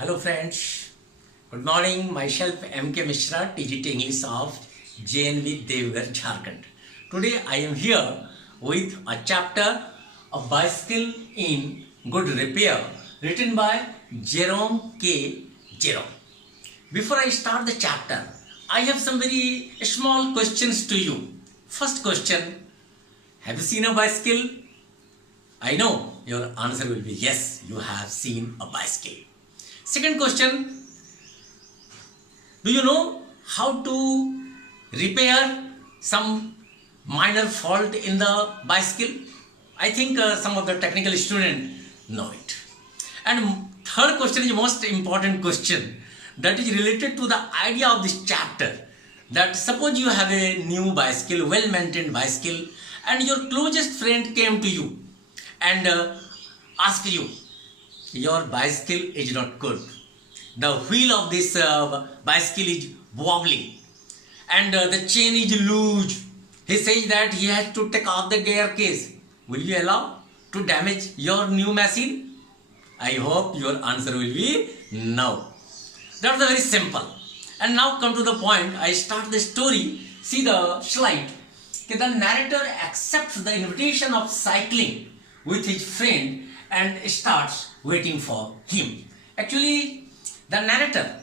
Hello friends, good morning. Myself M.K. Mishra, TGT English of JNV Devgar, Jharkhand. Today I am here with a chapter of Bicycle in Good Repair written by Jerome K. Jerome. Before I start the chapter, I have some very small questions to you. First question, have you seen a bicycle? I know your answer will be yes, you have seen a bicycle. Second question, do you know how to repair some minor fault in the bicycle? I think some of the technical students know it. And third question is most important question that is related to the idea of this chapter. That suppose you have a new bicycle, well-maintained bicycle, and your closest friend came to you and asked you, your bicycle is not good. The wheel of this bicycle is wobbling and the chain is loose. He says that he has to take off the gear case. Will you allow to damage your new machine? I hope your answer will be no. That's very simple. And now come to the point. I start the story. See the slide. The narrator accepts the invitation of cycling with his friend and starts waiting for him. Actually, the narrator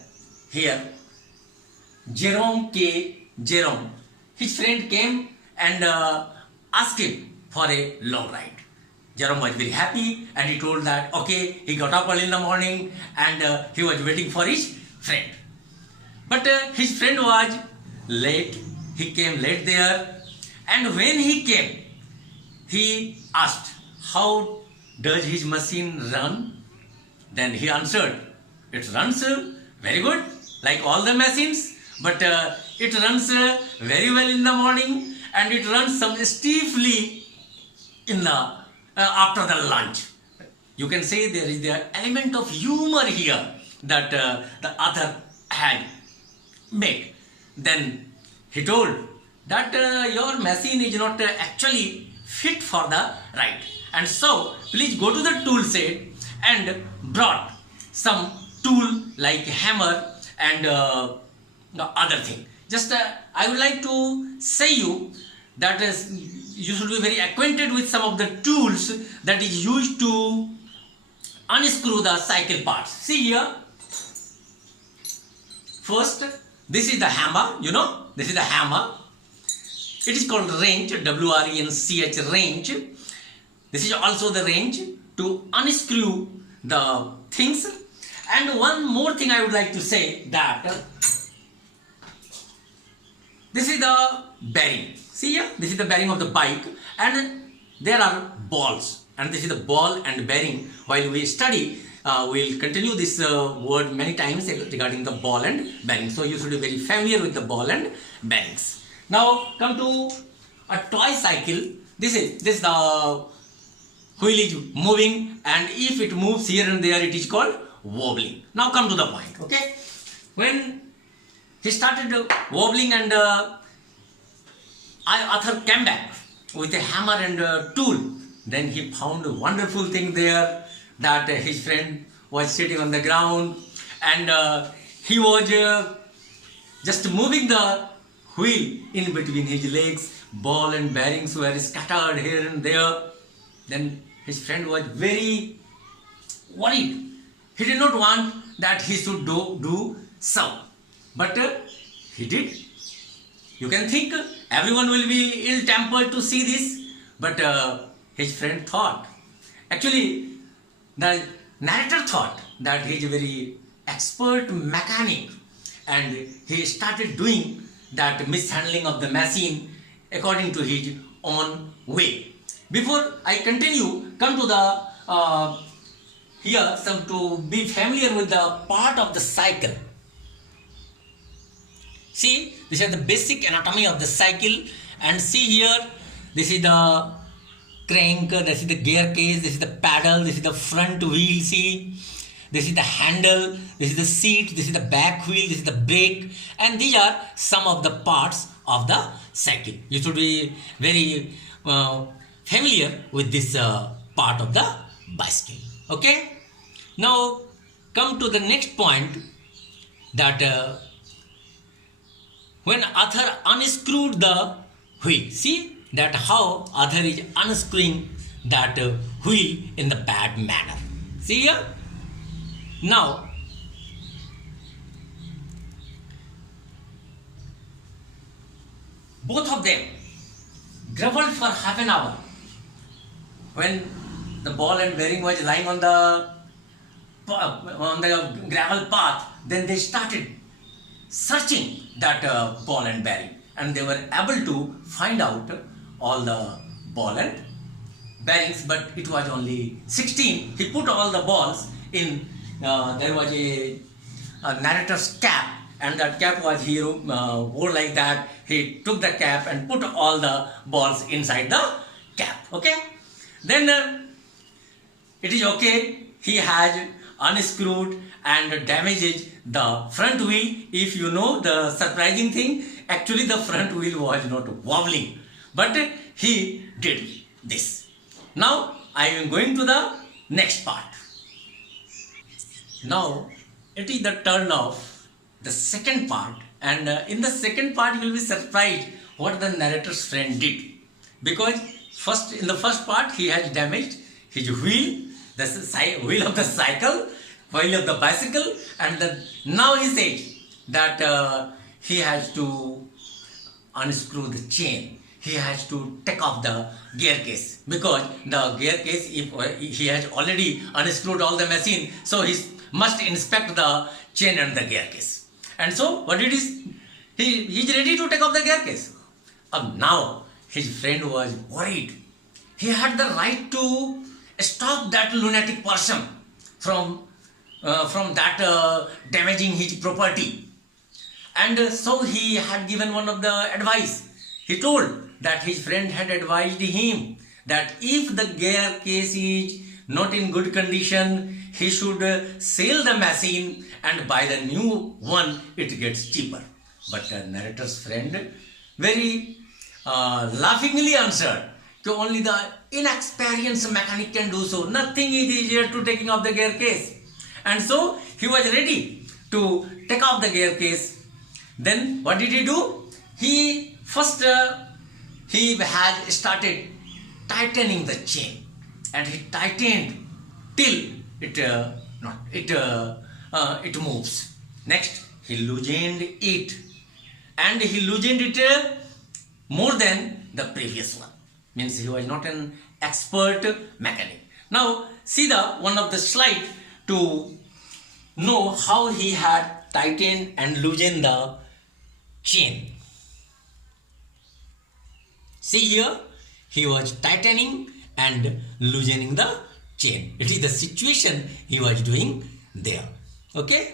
here, Jerome K. Jerome, his friend came and asked him for a long ride. Jerome was very happy and he told that okay, he got up early in the morning and he was waiting for his friend. But his friend was late, he came late there, and when he came, he asked, how does his machine run? Then he answered, it runs very good, like all the machines, but it runs very well in the morning and it runs some stiffly in the after the lunch. You can say there is the element of humor here that the author had made. Then he told that your machine is not actually fit for the ride. And so, please go to the tool set and brought some tool like hammer and other thing. Just I would like to say you that you should be very acquainted with some of the tools that is used to unscrew the cycle parts. See here. First, this is the hammer, you know, this is the hammer. It is called wrench, W-R-E-N-C-H, wrench. This is also the wrench to unscrew the things. And one more thing I would like to say that this is the bearing. See here, this is the bearing of the bike and there are balls. And this is the ball and bearing. While we study, we'll continue this word many times regarding the ball and bearing. So you should be very familiar with the ball and bearings. Now come to a toy cycle. This is the wheel is moving, and if it moves here and there, it is called wobbling. Now come to the point. Okay, when he started wobbling and author came back with a hammer and a tool, then he found a wonderful thing there that his friend was sitting on the ground and he was just moving the wheel in between his legs. Ball and bearings were scattered here and there. Then his friend was very worried. He did not want that he should do so. But he did. You can think everyone will be ill-tempered to see this. But his friend thought. Actually, the narrator thought that he is a very expert mechanic. And he started doing that mishandling of the machine according to his own way. Before I continue, come to the here some to be familiar with the part of the cycle. See, this is the basic anatomy of the cycle, and see here, this is the crank, this is the gear case, this is the paddle, this is the front wheel. See, this is the handle, this is the seat, this is the back wheel, this is the brake, and these are some of the parts of the cycle. You should be very familiar with this part of the bicycle. Okay, now come to the next point, that when author unscrewed the wheel. See that how author is unscrewing that wheel in the bad manner. See here? Now, both of them grovelled for half an hour. When the ball and bearing was lying on the gravel path, then they started searching that ball and bearing, and they were able to find out all the ball and bearings, but it was only 16. He put all the balls in, there was a narrator's cap, and that cap was he wore like that. He took the cap and put all the balls inside the cap. Okay, then it is okay. He has unscrewed and damaged the front wheel. If you know the surprising thing, actually the front wheel was not wobbling, but he did this. Now I am going to the next part. Now it is the turn of the second part, and in the second part you will be surprised what the narrator's friend did, because in the first part he has damaged his wheel, the wheel of the cycle, wheel of the bicycle, and now he says that he has to unscrew the chain. He has to take off the gear case, because the gear case, if he has already unscrewed all the machine, so he must inspect the chain and the gear case. And so what it is, he is ready to take off the gear case. Now his friend was worried. He had the right to stop that lunatic person from that damaging his property. And so he had given one of the advice. He told that his friend had advised him that if the gear case is not in good condition, he should sell the machine and buy the new one. It gets cheaper. But the narrator's friend very laughingly answered, only the inexperienced mechanic can do so. Nothing is easier to taking off the gear case. And so he was ready to take off the gear case. Then what did he do? He first he had started tightening the chain, and he tightened till it moves. Next he loosened it, and he loosened it more than the previous one. Means he was not an expert mechanic. Now see the one of the slide to know how he had tightened and loosened the chain. See here, he was tightening and loosening the chain. It is the situation he was doing there. Okay.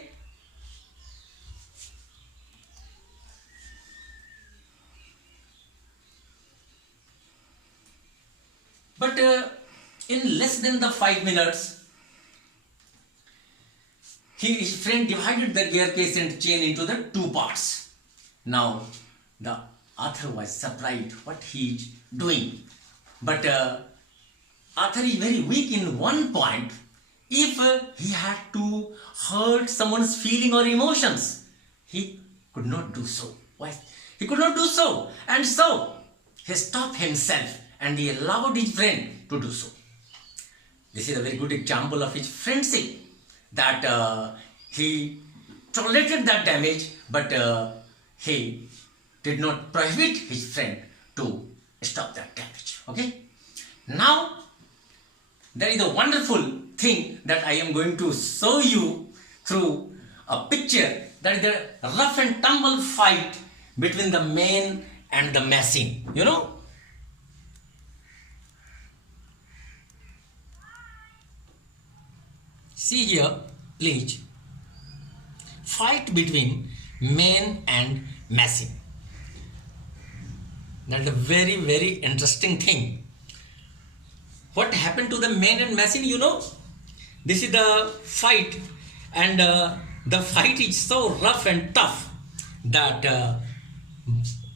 But in less than the 5 minutes, his friend divided the gear case and chain into the two parts. Now the author was surprised what he is doing. But author is very weak in one point. If he had to hurt someone's feeling or emotions, he could not do so. Why? He could not do so. And so he stopped himself and he allowed his friend to do so. This is a very good example of his friendship, that he tolerated that damage, but he did not prohibit his friend to stop that damage. Okay. Now there is a wonderful thing that I am going to show you through a picture, that is the rough and tumble fight between the man and the machine. You know, see here, please. Fight between man and machine. That's a very, very interesting thing. What happened to the man and machine, you know? This is the fight, and the fight is so rough and tough that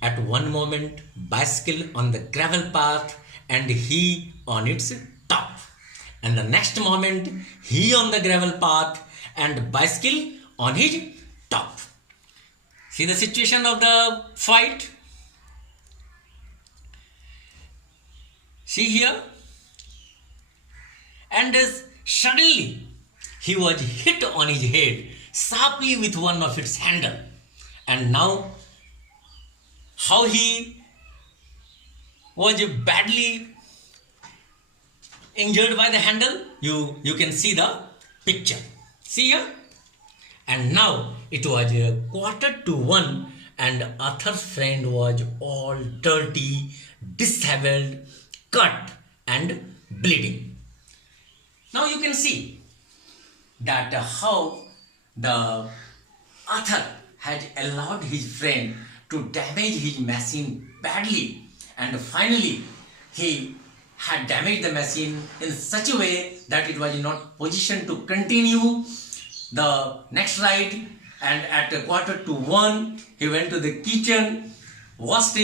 at one moment bicycle on the gravel path and he on its top, and the next moment he on the gravel path and bicycle on his top. See the situation of the fight. See here. And suddenly he was hit on his head sharply with one of its handle. And now how he was badly injured by the handle, you can see the picture. See here. And now it was 1:45 and Arthur's friend was all dirty, disheveled, cut and bleeding. Now you can see that how the Arthur had allowed his friend to damage his machine badly, and finally he had damaged the machine in such a way that it was not positioned to continue the next ride, and at 1:45 he went to the kitchen, washed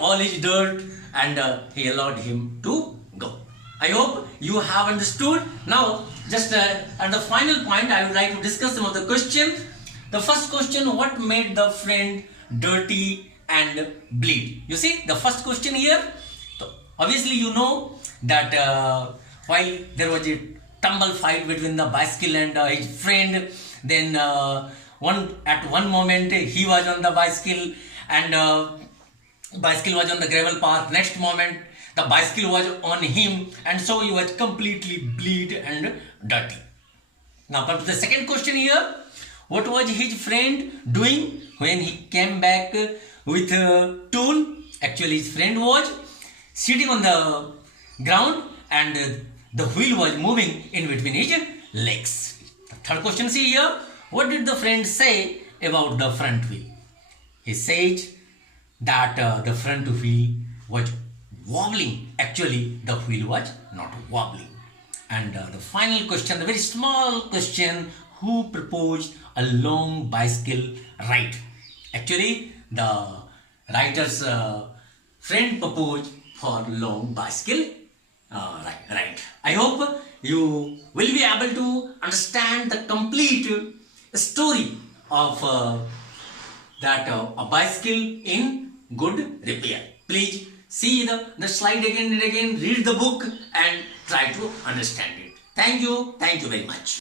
all his dirt, and he allowed him to go. I hope you have understood. Now just at the final point I would like to discuss some of the questions. The first question, what made the friend dirty and bleed? You see the first question here. So obviously you know that while there was a tumble fight between the bicycle and his friend, then at one moment he was on the bicycle and bicycle was on the gravel path. Next moment the bicycle was on him, and so he was completely bleed and dirty. Now come to the second question here. What was his friend doing when he came back with a tool? Actually his friend was sitting on the ground and the wheel was moving in between his legs. The third question, see here. What did the friend say about the front wheel? He said that the front wheel was wobbling. Actually the wheel was not wobbling. And the final question, the very small question, who proposed a long bicycle ride? Actually the writer's friend proposed for long bicycle ride. I hope you will be able to understand the complete story of that a bicycle in good repair. Please see the slide again and again, read the book and try to understand it. Thank you very much.